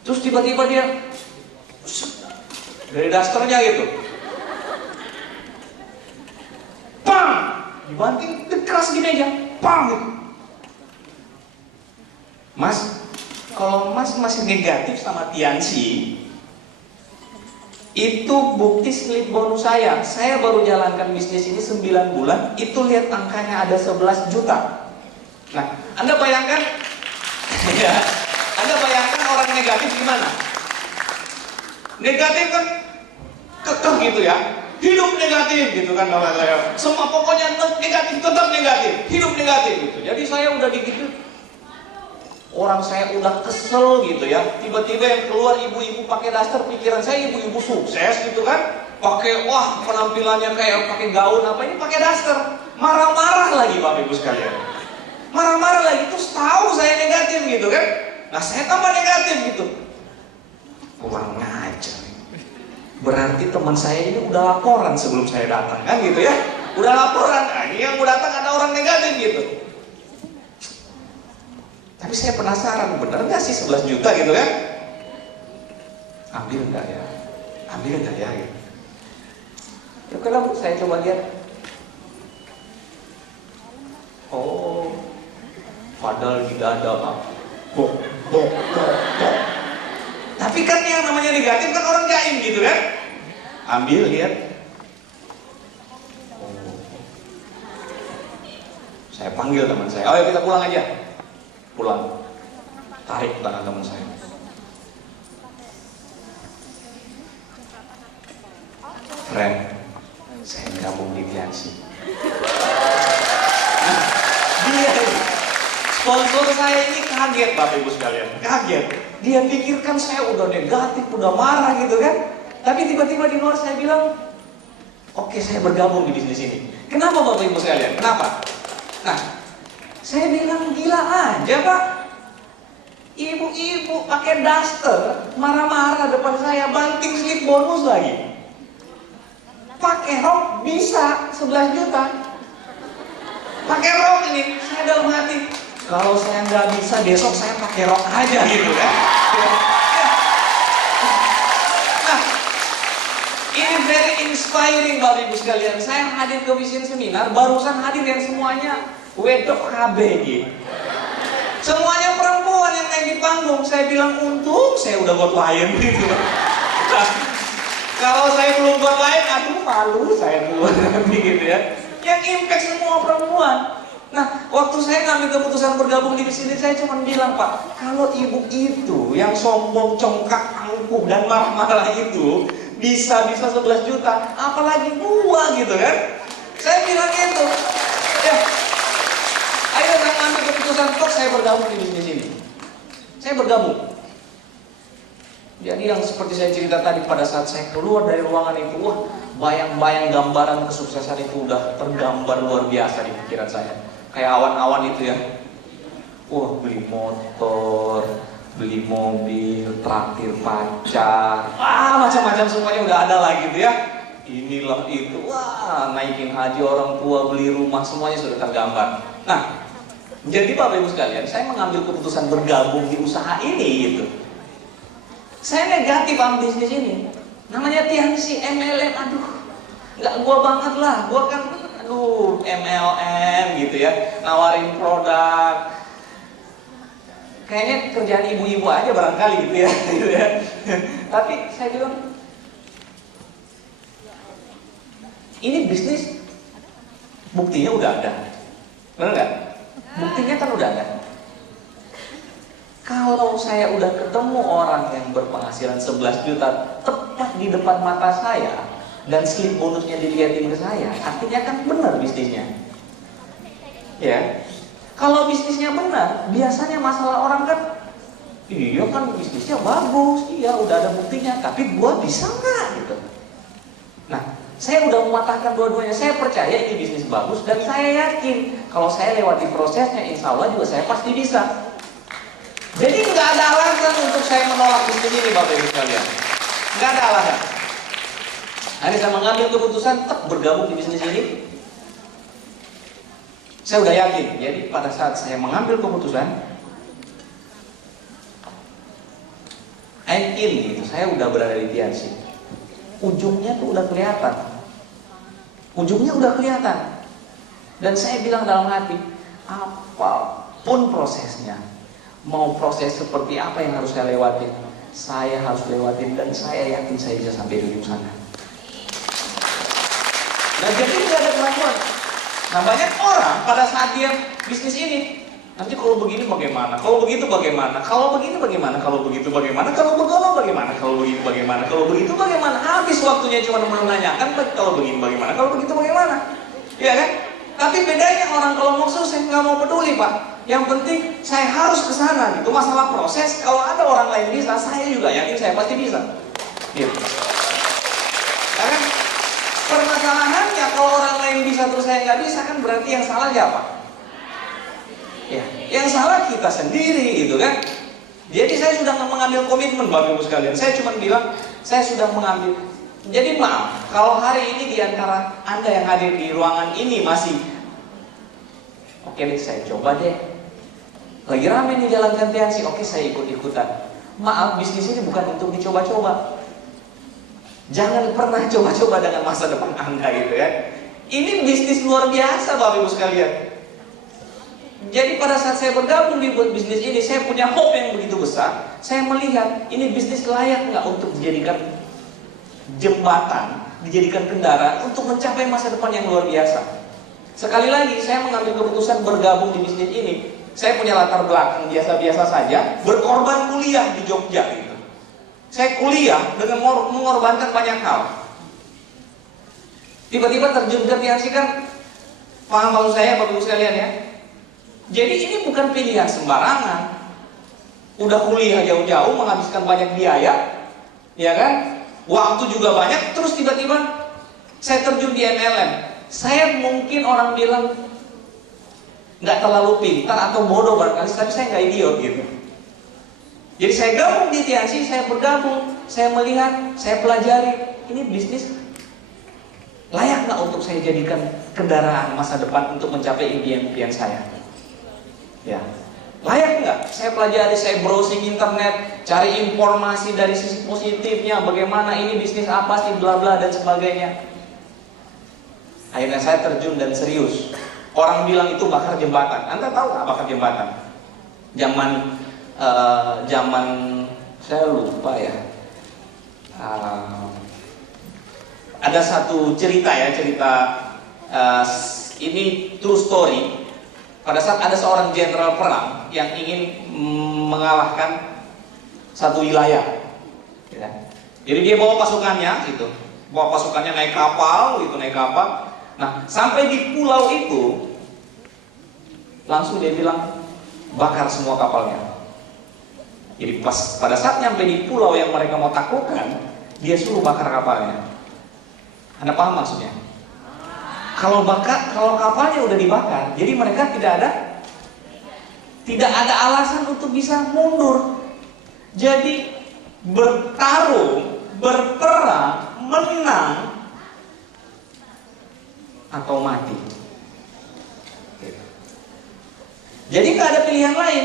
Terus tiba-tiba dia dari dasternya gitu, pang, dibanting keras di meja, pang gitu. Mas, kalau Mas masih negatif sama Tiansi, itu bukti slip bonus saya. Saya baru jalankan bisnis ini 9 bulan, itu lihat angkanya ada 11 juta. Nah, Anda bayangkan, ya, Anda bayangkan orang negatif gimana? Negatif kan kekeh gitu ya, hidup negatif gitu kan kalau saya. Semua pokoknya negatif, tetap negatif, hidup negatif gitu. Jadi saya udah gitu. Orang saya udah kesel gitu ya. Tiba-tiba yang keluar ibu-ibu pakai daster, pikiran saya ibu-ibu sukses gitu kan. Pakai wah penampilannya kayak pakai gaun apa ini pakai daster. Marah-marah lagi Bapak Ibu sekalian. Marah-marah lagi terus tahu saya negatif gitu kan. Nah saya tambah negatif gitu. Kurang ngajar. Berarti teman saya ini udah laporan sebelum saya datang kan gitu ya. Udah laporan. Nah, ini yang mau datang ada orang negatif gitu. Tapi saya penasaran, bener nggak sih 11 juta gitu kan? Ambil nggak ya? Ambil nggak ya? Gitu. Ya kalau Bu, saya coba lihat. Oh, padahal tidak ada Pak. Bok. Tapi kan yang namanya negatif kan orang jaim gitu kan? Ambil lihat. Oh. Saya panggil teman saya. Oh ya kita pulang aja. Pulang, tarik tangan teman saya. Friend, saya gabung di Tiansi. Nah, dia sponsor saya ini kaget Bapak Ibu sekalian, kaget. Dia pikirkan saya udah negatif, udah marah gitu kan. Tapi tiba-tiba di luar saya bilang, oke, saya bergabung di bisnis ini. Kenapa Bapak Ibu sekalian? Kenapa? Nah, saya bilang gila aja Pak. Ibu-ibu pakai daster marah-marah depan saya, banting slip bonus lagi. Pakai rok bisa 11 juta. Pakai rok ini, saya dalam hati, kalau saya nggak bisa besok saya pakai rok aja gitu kan. Nah, ini very inspiring Bapak Ibu sekalian. Saya hadir ke Vision Seminar, barusan hadir yang semuanya wedok HBG. Semuanya perempuan yang naik di panggung. Saya bilang untung saya udah buat klien gitu. Kalau saya belum buat klien, aduh malu saya buat gitu ya. Yang impact semua perempuan. Nah, waktu saya ngambil keputusan bergabung di sini, saya cuma bilang Pak, kalau ibu itu yang sombong, congkak, angkuh dan marah-marah itu bisa 11 juta, apalagi gua gitu kan? Saya bilang itu. Ya. Ayo saya ngambil keputusan kok saya bergabung di bisnis ini. Saya bergabung. Jadi yang seperti saya cerita tadi pada saat saya keluar dari ruangan itu, wah bayang-bayang gambaran kesuksesan itu udah tergambar luar biasa di pikiran saya. Kayak awan-awan itu ya. Wah beli motor, beli mobil, traktir pacar, macam-macam semuanya udah ada lah gitu ya. Inilah itu, wah naikin haji orang tua, beli rumah, semuanya sudah tergambar. Nah, jadi Bapak Ibu sekalian, saya mengambil keputusan bergabung di usaha ini gitu. Saya negatif sama bisnis ini. Namanya Tiansi, MLM, aduh, nggak gua banget lah. Gua kan, aduh, MLM gitu ya, nawarin produk. Kayaknya kerjaan ibu-ibu aja barangkali gitu ya, gitu ya. Tapi saya bilang, ini bisnis, buktinya udah ada. Benar nggak? Buktinya kan udah ada. Kalau saya udah ketemu orang yang berpenghasilan 11 juta tepat di depan mata saya dan slip bonusnya dilihatin ke saya, artinya kan benar bisnisnya. Ya. Kalau bisnisnya benar, biasanya masalah orang kan, iya kan bisnisnya bagus, iya udah ada buktinya, tapi gua bisa nggak gitu. Nah, saya udah mematahkan dua-duanya. Saya percaya ini bisnis bagus dan saya yakin kalau saya lewati prosesnya, insya Allah juga saya pasti bisa. Jadi nggak ada alasan untuk saya menolak bisnis ini, Bapak Ibu sekalian. Nggak ada alasan. Hari saya mengambil keputusan tetap bergabung di bisnis ini. Saya udah yakin. Jadi pada saat saya mengambil keputusan, I'm in gitu, saya udah berada di TNC. Ujungnya tuh udah kelihatan. Ujungnya udah kelihatan. Dan saya bilang dalam hati, apapun prosesnya, mau proses seperti apa yang harus saya lewatin, saya harus lewatin dan saya yakin saya bisa sampai di ujung sana. Nah, jadi tidak ada keraguan. Nah, banyak orang pada saat dia bisnis ini, nanti kalau begini bagaimana? Kalau begitu bagaimana? Kalau begini bagaimana? Kalau begitu bagaimana? Kalau begitu bagaimana? Kalau begitu bagaimana? Kalau begitu bagaimana? Habis waktunya cuma menanyakan kalau begini bagaimana? Kalau begitu bagaimana? Ya kan? Tapi bedanya orang kalau mau sukses nggak mau peduli, Pak. Yang penting saya harus ke sana gitu. Masalah proses, kalau ada orang lain bisa, saya juga yakin saya pasti bisa. Gitu. Ya kan? Permasalahannya kalau orang lain bisa terus saya nggak bisa, kan berarti yang salah siapa? Ya, yang salah kita sendiri gitu kan. Jadi saya sudah mengambil komitmen Bapak Ibu sekalian. Saya cuma bilang saya sudah mengambil. Jadi maaf kalau hari ini diantara Anda yang hadir di ruangan ini masih oke nih, saya coba deh. Lagi rame nih jalankan TNC, oke saya ikut-ikutan. Maaf, bisnis ini bukan untuk dicoba-coba. Jangan pernah coba-coba dengan masa depan Anda gitu ya. Ini bisnis luar biasa Bapak Ibu sekalian. Jadi pada saat saya bergabung di bisnis ini, saya punya hope yang begitu besar. Saya melihat ini bisnis layak nggak untuk dijadikan jembatan, dijadikan kendaraan untuk mencapai masa depan yang luar biasa. Sekali lagi, saya mengambil keputusan bergabung di bisnis ini. Saya punya latar belakang biasa-biasa saja, berkorban kuliah di Jogja gitu. Saya kuliah dengan mengorbankan banyak hal. Tiba-tiba terjun ke TNC kan, paham maksud saya Bapak Ibu sekalian ya. Jadi ini bukan pilihan sembarangan. Udah kuliah jauh-jauh, menghabiskan banyak biaya, ya kan? Waktu juga banyak, terus tiba-tiba saya terjun di MLM. Saya mungkin orang bilang nggak terlalu pintar atau bodoh barangkali, tapi saya nggak idiot gitu. Jadi saya gabung di TNC, saya bergabung, saya melihat, saya pelajari, ini bisnis layak nggak untuk saya jadikan kendaraan masa depan untuk mencapai impian-impian saya? Ya, layak nggak? Saya pelajari, saya browsing internet, cari informasi dari sisi positifnya, bagaimana ini bisnis apa sih, bla bla dan sebagainya. Akhirnya saya terjun dan serius. Orang bilang itu bakar jembatan. Anda tahu nggak bakar jembatan? Zaman saya lupa ya. Ada satu cerita ya, ini true story. Pada saat ada seorang jenderal perang yang ingin mengalahkan satu wilayah, ya. Jadi dia bawa pasukannya, gitu, naik kapal, Nah, sampai di pulau itu, langsung dia bilang bakar semua kapalnya. Jadi pada saat nyampe di pulau yang mereka mau taklukkan, dia suruh bakar kapalnya. Anda paham maksudnya? Kalau kapalnya udah dibakar, jadi mereka tidak ada alasan untuk bisa mundur. Jadi bertarung, berperang, menang atau mati. Jadi nggak ada pilihan lain.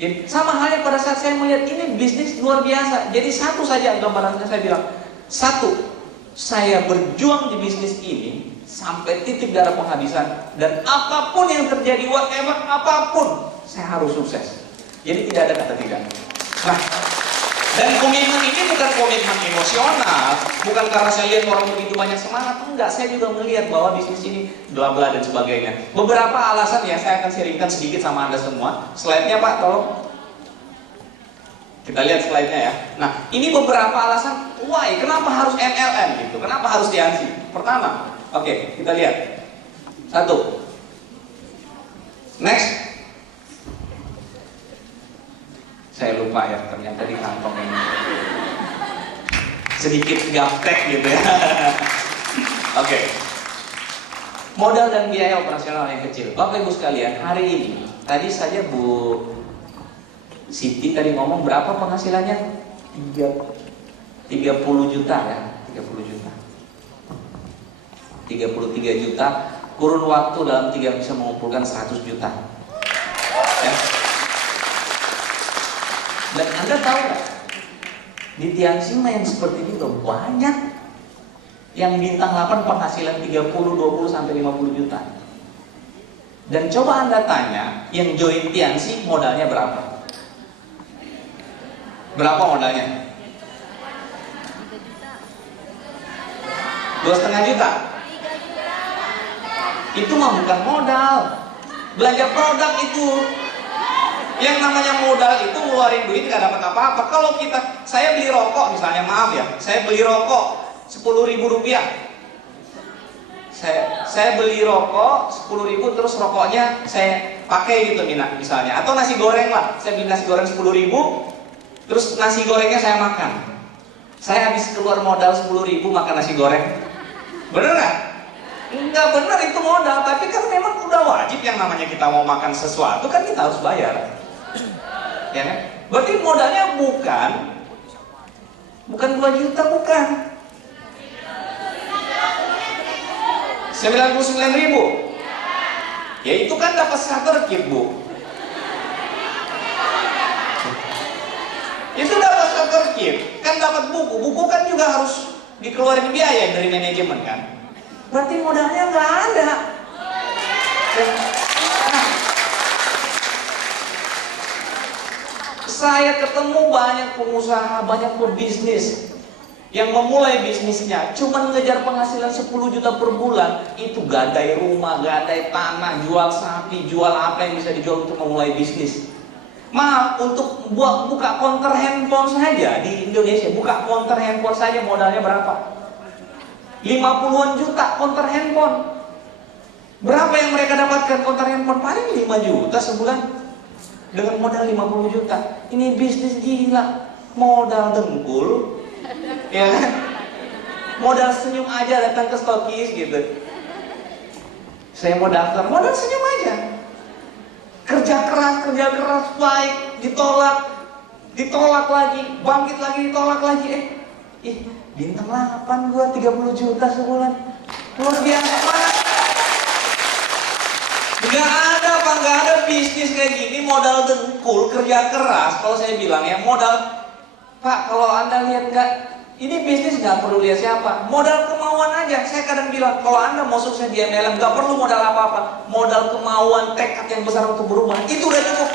Jadi, sama halnya pada saat saya melihat ini bisnis luar biasa. Jadi satu saja gambarannya saya bilang, satu, saya berjuang di bisnis ini sampai titik darah penghabisan, dan apapun yang terjadi, whatever apapun, saya harus sukses. Jadi tidak ada kata tidak. Nah, dan komitmen ini bukan komitmen emosional, bukan karena saya lihat orang begitu banyak semangat, enggak. Saya juga melihat bahwa bisnis ini bla bla dan sebagainya. Beberapa alasan ya, saya akan sharingkan sedikit sama Anda semua. Slide-nya Pak, tolong. Kita lihat slide-nya ya. Nah, ini beberapa alasan why, kenapa harus MLM gitu, kenapa harus TNC. Pertama, oke, kita lihat. Satu. Next. Saya lupa ya, ternyata di kantong ini sedikit gaptek gitu ya. Oke. Modal dan biaya operasional yang kecil. Bapak Ibu sekalian, hari ini tadi saja Bu Siti tadi ngomong berapa penghasilannya? 30 juta ya, 30 juta. 33 juta, kurun waktu dalam 3 bisa mengumpulkan 100 juta. Ya. Dan Anda tahu nggak? Di Tianxi yang seperti itu udah banyak. Yang bintang 8 penghasilan 30, 20 sampai 50 juta. Dan coba Anda tanya, yang join Tianxi modalnya berapa? Berapa modalnya? 2,5 juta. Itu mah bukan modal. Belanja produk itu. Yang namanya modal itu ngeluarin duit nggak dapat apa-apa. Kalau saya beli rokok misalnya, maaf ya, saya beli rokok 10.000 rupiah. Saya beli rokok 10.000, terus rokoknya saya pakai gitu misalnya. Atau nasi goreng lah, saya beli nasi goreng 10.000, terus nasi gorengnya saya makan. Saya habis keluar modal 10.000 makan nasi goreng. Bener nggak? Nggak bener, itu modal. Tapi kan memang udah wajib, yang namanya kita mau makan sesuatu kan kita harus bayar. Ya kan? Berarti modalnya bukan 2 juta, bukan 99.000. Ya itu kan dapat starter kit, Bu. Itu dapat starter kit, kan dapat buku. Buku kan juga harus dikeluarin biaya dari manajemen kan. Berarti modalnya nggak ada. Nah, saya ketemu banyak pengusaha, banyak pebisnis yang memulai bisnisnya cuma ngejar penghasilan 10 juta per bulan. Itu gadai rumah, gadai tanah, jual sapi, jual apa yang bisa dijual untuk memulai bisnis. Maaf, untuk buka konter handphone saja di Indonesia, buka konter handphone saja modalnya berapa? 50-an juta konter handphone. Berapa yang mereka dapatkan konter handphone? Paling 5 juta sebulan dengan modal 50 juta. Ini bisnis gila. Modal dengkul, ya kan? Modal senyum aja datang ke stokis gitu. Saya mau daftar, modal senyum aja. Kerja keras baik, ditolak lagi, bangkit lagi, ditolak lagi. Bintang 8 gua 30 juta sebulan. Luar biasa banget. Nggak ada bisnis kayak gini modal dengkul, kerja keras. Kalau saya bilang ya modal, Pak, kalau Anda lihat nggak, ini bisnis nggak perlu lihat siapa, modal kemauan aja. Saya kadang bilang, kalau Anda mau sukses di MLM nggak perlu modal apa-apa, modal kemauan, tekad yang besar untuk berubah, itu udah cukup.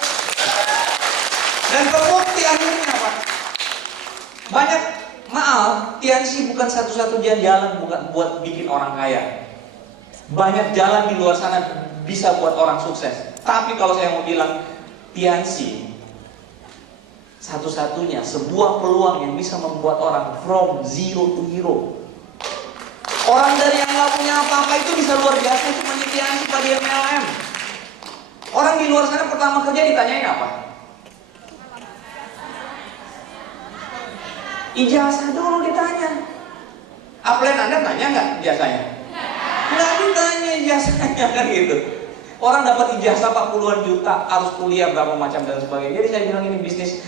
Dan terbukti akhirnya Pak. Banyak, maaf, Tianxi bukan satu-satunya jalan buat bikin orang kaya. Banyak jalan di luar sana bisa buat orang sukses. Tapi kalau saya mau bilang, Tianxi satu-satunya sebuah peluang yang bisa membuat orang from zero to hero. Orang dari yang nggak punya apa-apa itu bisa luar biasa cuma di Tianxi, pada MLM. Orang di luar sana pertama kerja ditanyain apa? Ijazah dulu ditanya. Upline Anda nanya nggak ijazahnya? Nggak ditanya ijazahnya kan gitu. Orang dapat ijazah 40-an juta, harus kuliah berapa macam dan sebagainya. Jadi saya bilang ini bisnis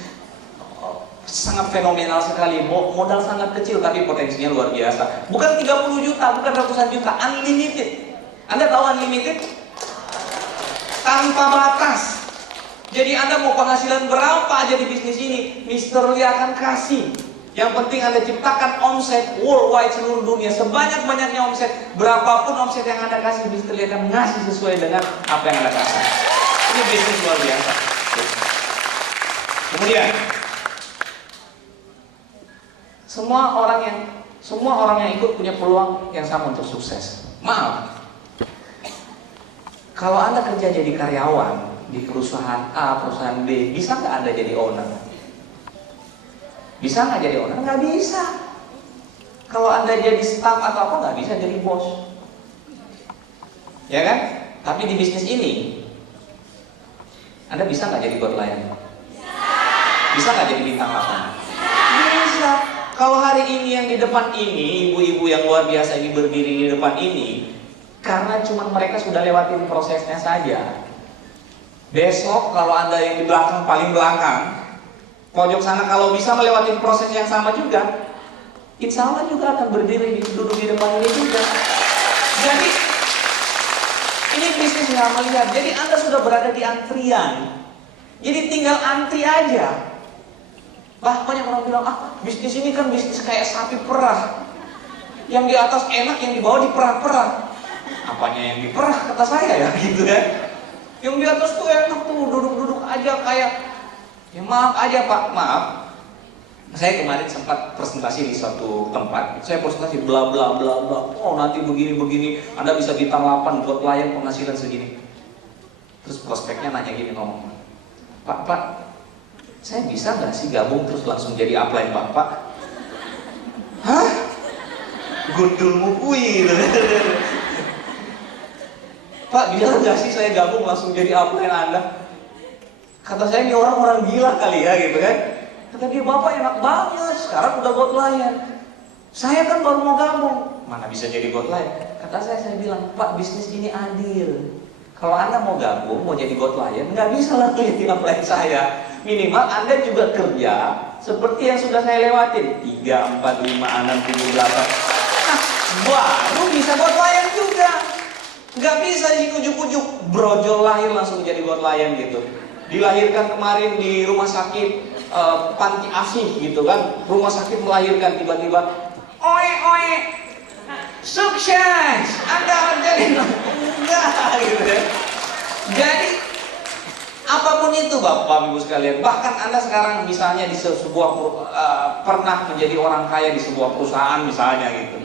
sangat fenomenal sekali, modal sangat kecil tapi potensinya luar biasa. Bukan 30 juta, bukan ratusan juta, unlimited. Anda tahu unlimited? Tanpa batas. Jadi Anda mau penghasilan berapa aja di bisnis ini, Mr. Lee akan kasih. Yang penting Anda ciptakan omset worldwide seluruh dunia, sebanyak-banyaknya omset, berapapun omset yang Anda kasih, Mr. Lee akan ngasih sesuai dengan apa yang Anda kasih. Ini bisnis luar biasa. Kemudian semua orang yang ikut punya peluang yang sama untuk sukses. Maaf, kalau Anda kerja jadi karyawan di perusahaan A, perusahaan B, bisa nggak Anda jadi owner? Bisa nggak jadi owner? Nggak bisa. Kalau Anda jadi staff atau apa, nggak bisa jadi bos. Ya kan? Tapi di bisnis ini, Anda bisa nggak jadi god lion? Bisa nggak jadi bintang 8? Bisa. Kalau hari ini yang di depan ini, ibu-ibu yang luar biasa ini berdiri di depan ini, karena cuma mereka sudah lewatin prosesnya saja. Besok kalau Anda yang di belakang, paling belakang, pojok sana, kalau bisa melewati proses yang sama juga, insya Allah juga akan berdiri duduk di depan ini juga. Jadi ini bisnis nggak melihat. Jadi Anda sudah berada di antrian. Jadi tinggal antri aja. Banyak orang bilang, bisnis ini kan bisnis kayak sapi perah. Yang di atas enak, yang di bawah diperah-perah. Apanya yang diperah kata saya ya gitu kan. Yang di atas tuh enak tuh, duduk-duduk aja kayak, ya maaf aja Pak, maaf. Saya kemarin sempat presentasi di suatu tempat. Saya presentasi bla bla bla bla. Oh nanti begini-begini, Anda bisa bintang 8 buat klien penghasilan segini. Terus prospeknya nanya gini, ngomong, Pak, saya bisa nggak sih gabung terus langsung jadi upline Pak? Hah? Gundulmu kui gitu. Pak, bisa nggak sih saya gabung langsung jadi upline Anda? Kata saya, ini orang-orang gila kali ya gitu kan. Kata dia, Bapak enak banget, sekarang udah God Lion. Saya kan baru mau gabung. Mana bisa jadi God Lion? Kata saya bilang, Pak, bisnis ini adil. Kalau Anda mau gabung, mau jadi God Lion, nggak bisa lah jadi upline saya. Minimal Anda juga kerja seperti yang sudah saya lewatin. 3, 4, 5, 6, 7, 8. Nah, baru bisa God Lion juga. Nggak bisa diujuk-ujuk brojol lahir langsung jadi God Lion gitu. Dilahirkan kemarin di rumah sakit panti asih gitu kan, rumah sakit melahirkan tiba-tiba oe sukses Anda jadi enggak gitu ya. Jadi apapun itu Bapak Ibu sekalian, bahkan Anda sekarang misalnya di sebuah pernah menjadi orang kaya di sebuah perusahaan misalnya gitu.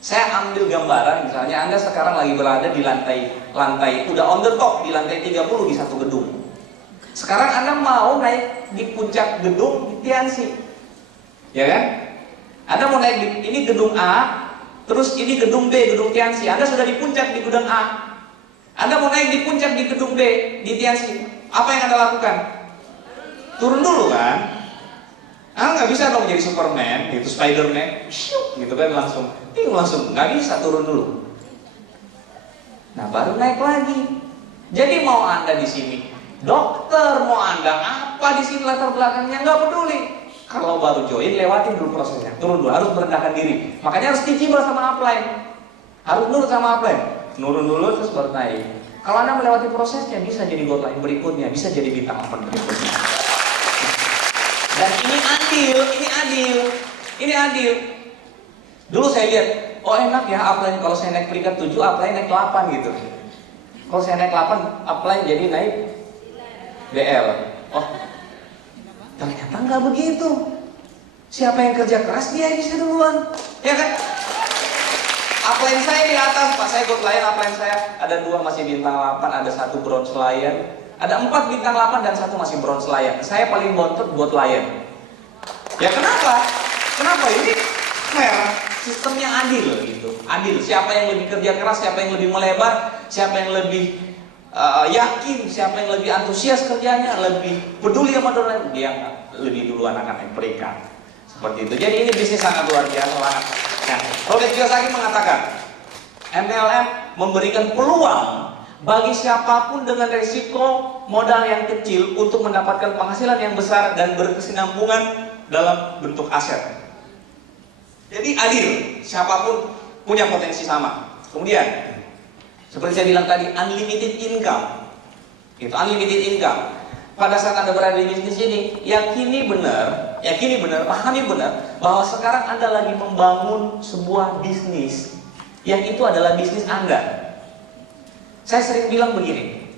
Saya ambil gambaran misalnya Anda sekarang lagi berada di lantai udah on the top di lantai 30 di satu gedung. Sekarang Anda mau naik di puncak gedung di Tiansi, ya kan? Anda mau naik ini gedung A, terus ini gedung B, gedung Tiansi. Anda sudah di puncak di gedung A. Anda mau naik di puncak di gedung B, di Tiansi. Apa yang Anda lakukan? Turun dulu kan? Nggak bisa dong jadi Superman, gitu, Spiderman, gitu kan langsung nggak bisa, turun dulu. Nah baru naik lagi. Jadi mau Anda di sini dokter, mau Anda apa di sini latar belakangnya nggak peduli. Kalau baru join, lewatin dulu prosesnya, turun dulu, harus merendahkan diri. Makanya harus teachable sama upline, harus nurut sama upline, nurun dulu terus baru naik. Kalau Anda melewati prosesnya, bisa jadi God Line berikutnya, bisa jadi bintang 8 berikutnya. Dan ini adil. Dulu saya lihat, oh enak ya upline kalau saya naik peringkat 7, upline naik 8 gitu. Kalau saya naik 8, upline jadi naik BL. Oh, ternyata nggak begitu. Siapa yang kerja keras dia yang bisa duluan, ya kan? Upline saya di atas, Pak, saya God Lion, upline saya ada 2 masih bintang 8, ada 1 bronze Lion, ada 4 bintang 8 dan 1 masih bronze Lion. Saya paling bontot God Lion. Ya kenapa? Kenapa? Ini fair, sistemnya adil gitu. Adil. Siapa yang lebih kerja keras, siapa yang lebih melebar, siapa yang lebih yakin, siapa yang lebih antusias kerjanya, lebih peduli sama dolar, dia lebih duluan akan naik peringkat. Seperti itu. Jadi ini bisnis sangat luar biasa banget. Nah, Robert Kiyosaki mengatakan, MLM memberikan peluang bagi siapapun dengan resiko modal yang kecil untuk mendapatkan penghasilan yang besar dan berkesinambungan dalam bentuk aset. Jadi adil, siapapun punya potensi sama. Kemudian seperti saya bilang tadi, unlimited income. Itu unlimited income. Pada saat Anda berada di bisnis ini, yakini benar, pahami benar bahwa sekarang Anda lagi membangun sebuah bisnis yang itu adalah bisnis Anda. Saya sering bilang begini,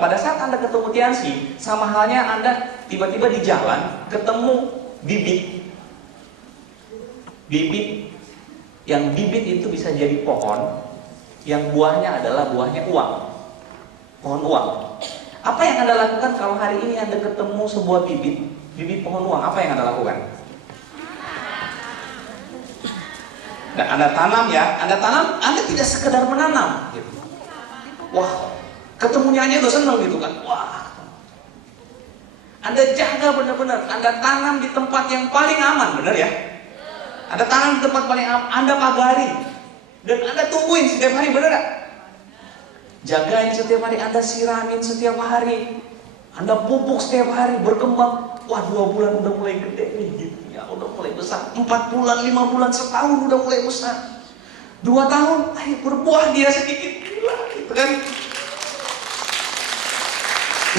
pada saat Anda ketemu Tiansi, sama halnya Anda tiba-tiba di jalan ketemu bibit, yang bibit itu bisa jadi pohon, yang buahnya adalah buahnya uang, pohon uang. Apa yang Anda lakukan kalau hari ini Anda ketemu sebuah bibit pohon uang? Apa yang Anda lakukan? Dan Anda tanam ya, Anda tidak sekedar menanam gitu. Wah, ketemunya aja udah seneng gitu kan. Wah, Anda jaga benar-benar, Anda tanam di tempat yang paling aman, benar ya? Anda tanam di tempat paling aman, Anda pagari, dan Anda tungguin setiap hari, benar gak? Jagain setiap hari, Anda siramin setiap hari, Anda pupuk setiap hari, berkembang. Wah, 2 bulan udah mulai gede nih gitu ya, udah mulai besar. 4 bulan, 5 bulan, setahun udah mulai besar. 2 tahun, berbuah dia sedikit, gila gitu kan.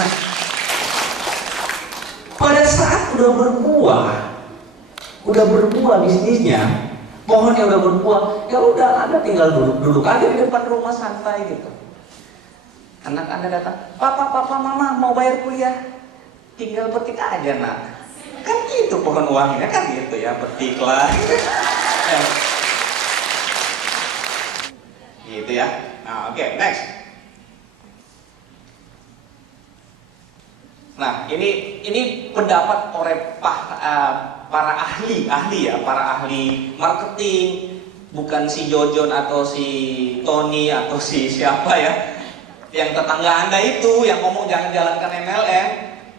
Nah, pada saat udah berbuah, udah berbuah bisnisnya, pohonnya udah berbuah, ya udah Anda tinggal duduk aja di depan rumah santai gitu. Anak Anda datang, papa, mama mau bayar kuliah, tinggal petik aja nak. Kan gitu pohon uangnya kan gitu ya, petiklah. Gitu ya. Nah, oke, next. Nah, ini pendapat oleh para ahli ya, para ahli marketing, bukan si Jojon atau si Tony atau si siapa ya, yang tetangga Anda itu yang ngomong jangan jalankan MLM.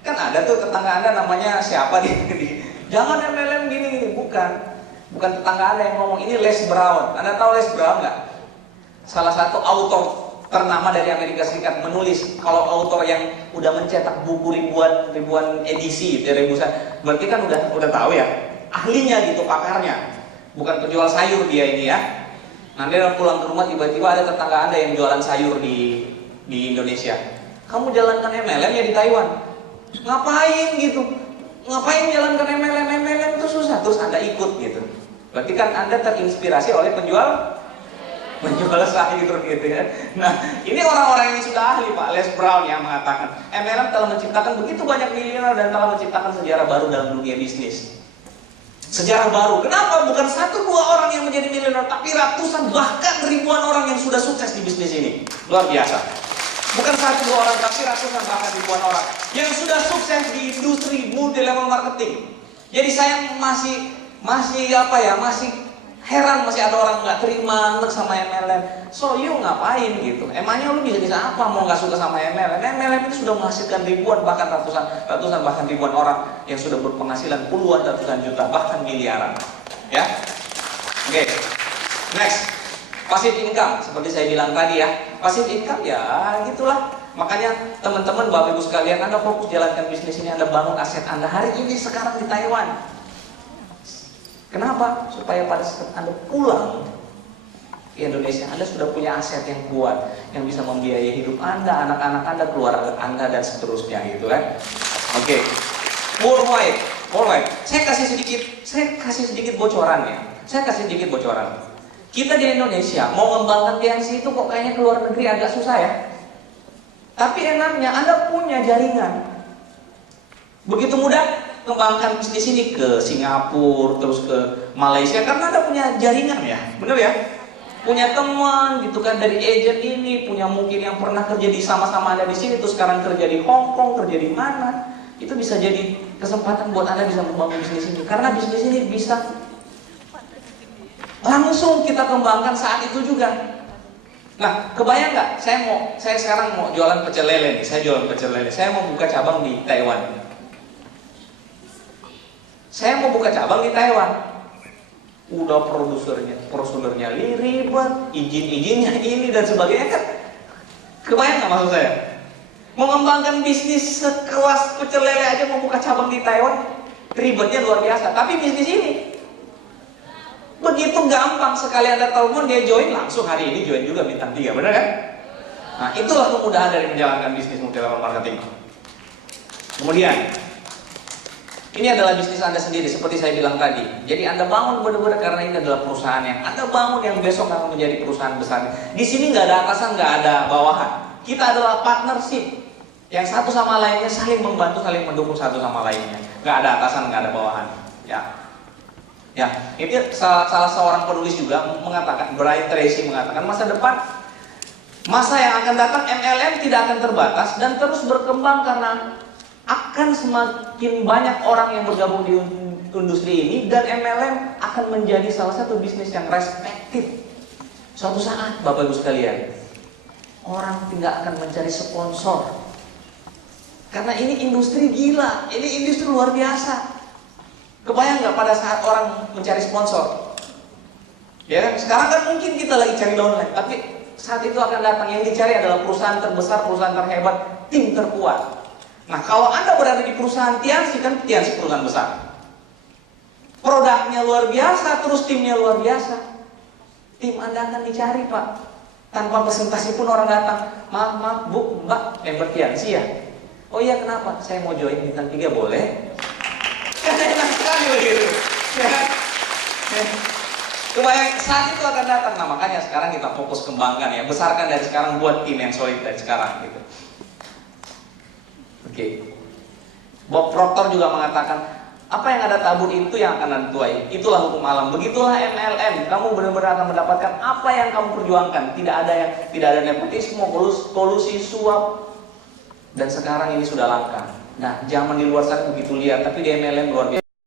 Kan ada tuh tetangga Anda namanya siapa jangan MLM gini, bukan tetangga Anda yang ngomong, ini Les Brown. Anda tahu Les Brown nggak? Salah satu autor ternama dari Amerika Serikat, menulis. Kalau autor yang udah mencetak buku ribuan edisi, berarti kan udah tahu ya, ahlinya gitu, pakarnya, bukan penjual sayur dia ini ya. Nanti pulang ke rumah tiba-tiba ada tetangga Anda yang jualan sayur di Indonesia. Kamu jalankan MLM ya di Taiwan? Ngapain gitu? Ngapain jalankan MLM itu susah, terus Anda ikut gitu. Berarti kan Anda terinspirasi oleh penjual sayur gitu ya. Nah, ini orang-orang yang sudah ahli, Pak Les Brown yang mengatakan MLM telah menciptakan begitu banyak miliuner dan telah menciptakan sejarah baru dalam dunia bisnis. Sejarah baru. Kenapa? Bukan 1-2 orang yang menjadi miliuner, tapi ratusan bahkan ribuan orang yang sudah sukses di bisnis ini. Luar biasa. Bukan 1-2 orang, tapi ratusan bahkan ribuan orang yang sudah sukses di industri multi level marketing. Jadi saya masih heran, masih ada orang nggak terima sama MLM. So you ngapain gitu? Emangnya lu bisa apa mau nggak suka sama MLM? MLM itu sudah menghasilkan ribuan bahkan ratusan bahkan ribuan orang yang sudah berpenghasilan puluhan ratusan juta bahkan miliaran. Ya, oke. Next, passive income seperti saya bilang tadi ya. Passive income ya gitulah. Makanya teman-teman, Bapak Ibu sekalian, Anda fokus jalankan bisnis ini, Anda bangun aset Anda hari ini sekarang di Taiwan. Kenapa? Supaya pada saat Anda pulang ke Indonesia, Anda sudah punya aset yang kuat, yang bisa membiayai hidup Anda, anak-anak Anda, keluarga Anda, dan seterusnya gitu kan. Oke. Worldwide. Saya kasih sedikit bocoran ya. Kita di Indonesia mau mengembangkan TNC itu kok kayaknya keluar negeri agak susah ya. Tapi enaknya Anda punya jaringan. Begitu mudah kembangkan bisnis ini ke Singapura, terus ke Malaysia, karena Anda punya jaringan ya, bener ya? Punya teman gitu kan, dari agent ini, punya mungkin yang pernah kerja di sama-sama Anda di sini, terus sekarang kerja di Hong Kong, kerja di mana. Itu bisa jadi kesempatan buat Anda bisa membangun bisnis ini, karena bisnis ini bisa langsung kita kembangkan saat itu juga. Nah, kebayang nggak? Saya sekarang mau jualan pecel lele nih, saya mau buka cabang di Taiwan. Saya mau buka cabang di Taiwan. Udah prosedurnya ribet, izin-izinnya ini dan sebagainya kan. Kebayang nggak maksud saya? Mau mengembangkan bisnis sekelas pecel lele aja mau buka cabang di Taiwan, ribetnya luar biasa. Tapi bisnis ini begitu gampang, sekali Anda telepon dia join, langsung hari ini join juga bintang 3, benar kan? Nah, itulah kemudahan dari menjalankan bisnis multi level marketing. Kemudian ini adalah bisnis Anda sendiri, seperti saya bilang tadi. Jadi Anda bangun benar-benar karena ini adalah perusahaan yang Anda bangun yang besok akan menjadi perusahaan besar. Di sini nggak ada atasan, nggak ada bawahan. Kita adalah partnership, yang satu sama lainnya saling membantu, saling mendukung satu sama lainnya. Nggak ada atasan, nggak ada bawahan. Ya, itu salah seorang penulis juga mengatakan, Brian Tracy mengatakan, masa yang akan datang MLM tidak akan terbatas dan terus berkembang karena akan semakin banyak orang yang bergabung di industri ini, dan MLM akan menjadi salah satu bisnis yang respektif. Suatu saat, Bapak Ibu sekalian, orang tidak akan mencari sponsor. Karena ini industri gila, ini industri luar biasa. Kebayang nggak pada saat orang mencari sponsor? Ya kan? Sekarang kan mungkin kita lagi cari downline, tapi saat itu akan datang, yang dicari adalah perusahaan terbesar, perusahaan terhebat, tim terkuat. Nah, kalau Anda berada di perusahaan Tianxi, kan Tianxi perusahaan besar, produknya luar biasa, terus timnya luar biasa, tim Anda akan dicari, Pak. Tanpa presentasi pun orang datang, maaf Bu, Mbak, member Tianxi ya? Oh iya, kenapa? Saya mau join bintang 3, boleh? Kan enak sekali begitu, ya. supaya saat itu akan datang. Nah makanya sekarang kita fokus kembangkan ya, besarkan dari sekarang, buat tim yang solid dari sekarang gitu. Oke. Bob Proctor juga mengatakan, apa yang ada tabur itu yang akan Anda tuai. Itulah hukum alam. Begitulah MLM. Kamu benar-benar akan mendapatkan apa yang kamu perjuangkan. Tidak ada nepotisme, kolusi, suap. Dan sekarang ini sudah langka. Nah, zaman di luar sana begitu liar, tapi di MLM luar biasa.